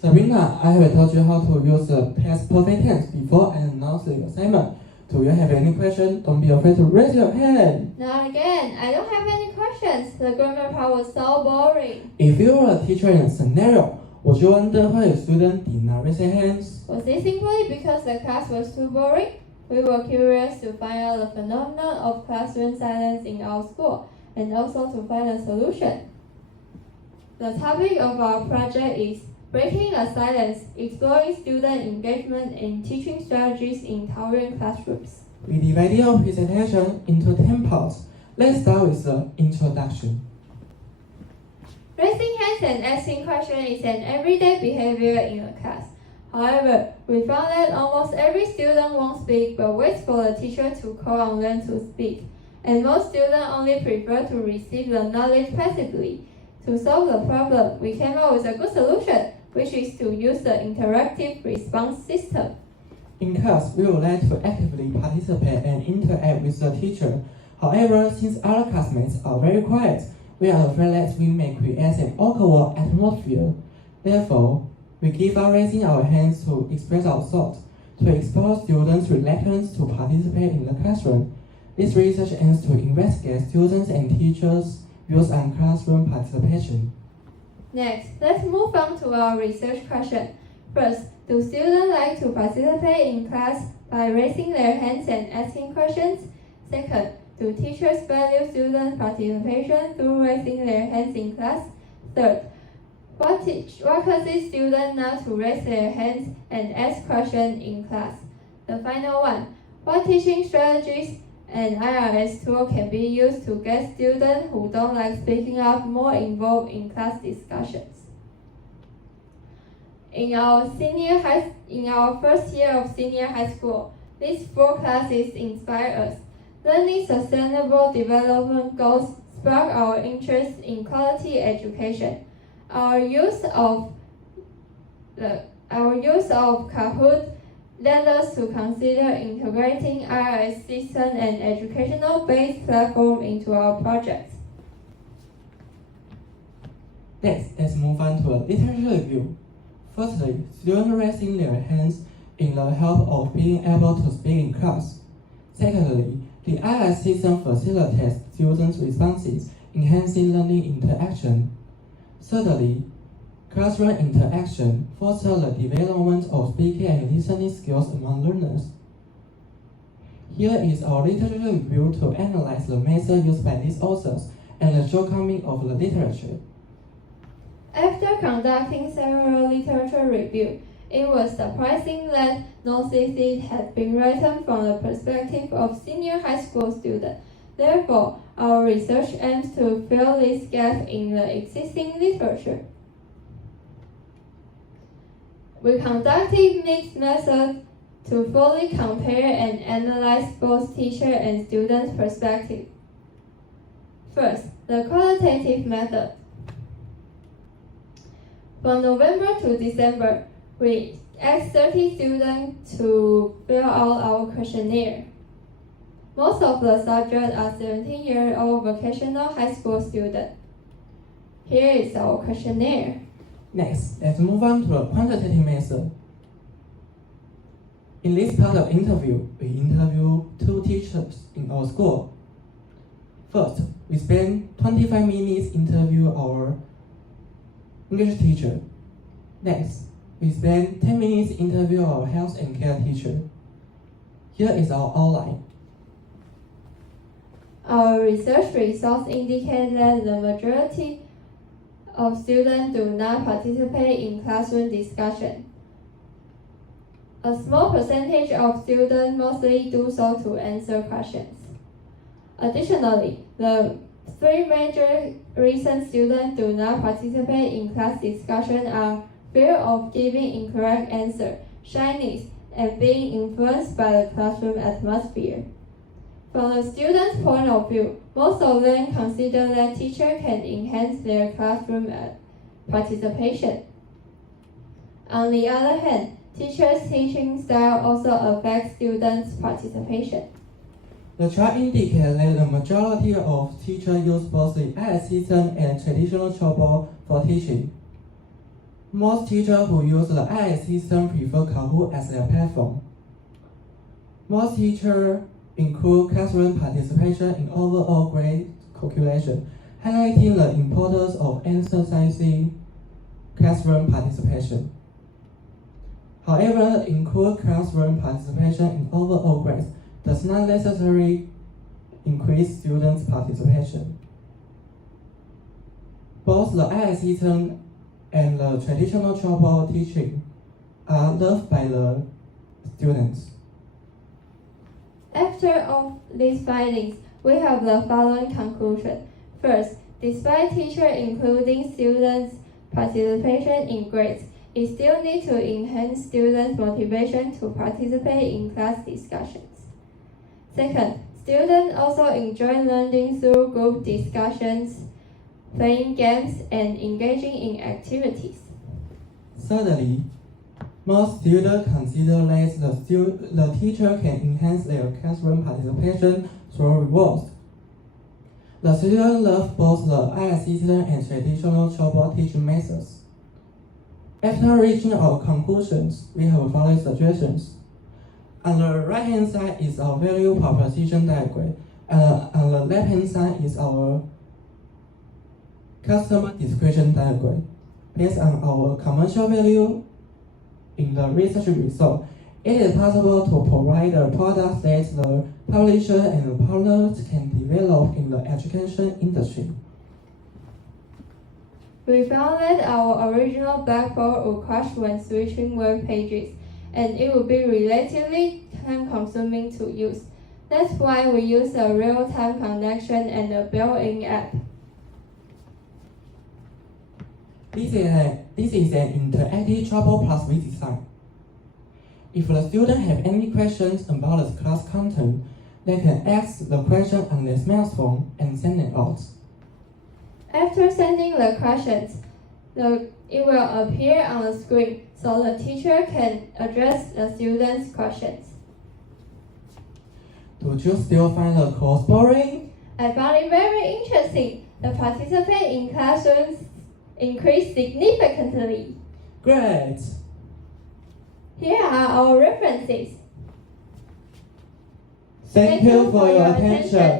Sabrina, I have taught you how to use the past perfect tense before and announce the assignment. Do you have any questions? Don't be afraid to raise your hand. Not again. I don't have any questions. The grammar part was so boring. If you were a teacher in a scenario, would you wonder why a student did not raise their hands? Was it simply because the class was too boring? We were curious to find out the phenomenon of classroom silence in our school and also to find a solution. The topic of our project is Breaking the Silence, Exploring Student Engagement and Teaching Strategies in Taoyuan Classrooms. We divided our presentation into 10 parts. Let's start with the introduction. Raising hands and asking questions is an everyday behavior in a class. However, we found that almost every student won't speak but waits for the teacher to call on them to speak, and most students only prefer to receive the knowledge passively. To solve the problem, we came up with a good solution, which is to use the interactive response system. In class, we would like to actively participate and interact with the teacher. However, since our classmates are very quiet, we are afraid that we may create an awkward atmosphere. Therefore, we give up raising our hands to express our thoughts, to explore students' reluctance to participate in the classroom. This research aims to investigate students and teachers' views on classroom participation. Next, let's move on to our research question. First, do students like to participate in class by raising their hands and asking questions? Second, do teachers value student participation through raising their hands in class? Third, what causes students not to raise their hands and ask questions in class? The final one, what teaching strategies and IRS tool can be used to get students who don't like speaking up more involved in class discussions? In our first year of senior high school, these 4 classes inspire us. Learning sustainable development goals spark our interest in quality education. Our use of Kahoot led us to consider integrating IRS system and educational-based platform into our project. Next, let's move on to a literature review. Firstly, students raising their hands in the help of being able to speak in class. Secondly, the IRS system facilitates students' responses, enhancing learning interaction. Thirdly, classroom interaction fosters the development of speaking and listening skills among learners. Here is our literature review to analyze the method used by these authors and the shortcomings of the literature. After conducting several literature reviews, it was surprising that no thesis had been written from the perspective of senior high school students. Therefore, our research aims to fill this gap in the existing literature. We conducted mixed methods to fully compare and analyze both teacher and student perspectives. First, the qualitative method. From November to December, we asked 30 students to fill out our questionnaire. Most of the subjects are 17-year-old vocational high school students. Here is our questionnaire. Next, let's move on to the quantitative method. In this part of interview, we interview 2 teachers in our school. First, we spend 25 minutes interview our English teacher. Next, we spend 10 minutes interview our health and care teacher. Here is our outline. Our research results indicate that the majority of students do not participate in classroom discussion. A small percentage of students mostly do so to answer questions. Additionally, the 3 major reasons students do not participate in class discussion are fear of giving incorrect answer, shyness, and being influenced by the classroom atmosphere. From the student's point of view, most of them consider that teachers can enhance their classroom participation. On the other hand, teachers' teaching style also affects students' participation. The chart indicates that the majority of teachers use both the IRS system and traditional chalkboard for teaching. Most teachers who use the IS system prefer Kahoot as their platform. Most teachers include classroom participation in overall grade calculation, highlighting the importance of emphasizing classroom participation. However, include classroom participation in overall grades does not necessarily increase students' participation. Both the IS system and the traditional chalkboard teaching are loved by the students. After all these findings, we have the following conclusion. First, despite teachers including students' participation in grades, it still needs to enhance students' motivation to participate in class discussions. Second, students also enjoy learning through group discussions, playing games, and engaging in activities. Thirdly, most students consider that the teacher can enhance their classroom participation through rewards. The students love both the IS system and traditional chalkboard teaching methods. After reaching our conclusions, we have following suggestions. On the right-hand side is our value proposition diagram, and on the left-hand side is our customer description diagram. Based on our commercial value in the research result, it is possible to provide a product that the publisher and the partners can develop in the education industry. We found that our original blackboard would crash when switching web pages, and it would be relatively time-consuming to use. That's why we use a real-time connection and a built-in app. This is an interactive chalkboard plus redesign. If the student have any questions about the class content, they can ask the question on their smartphone and send it out. After sending the questions, it will appear on the screen so the teacher can address the students' questions. Did you still find the course boring? I found it very interesting. The participants in classrooms increased significantly. Great! Here are our references. Thank you for your attention.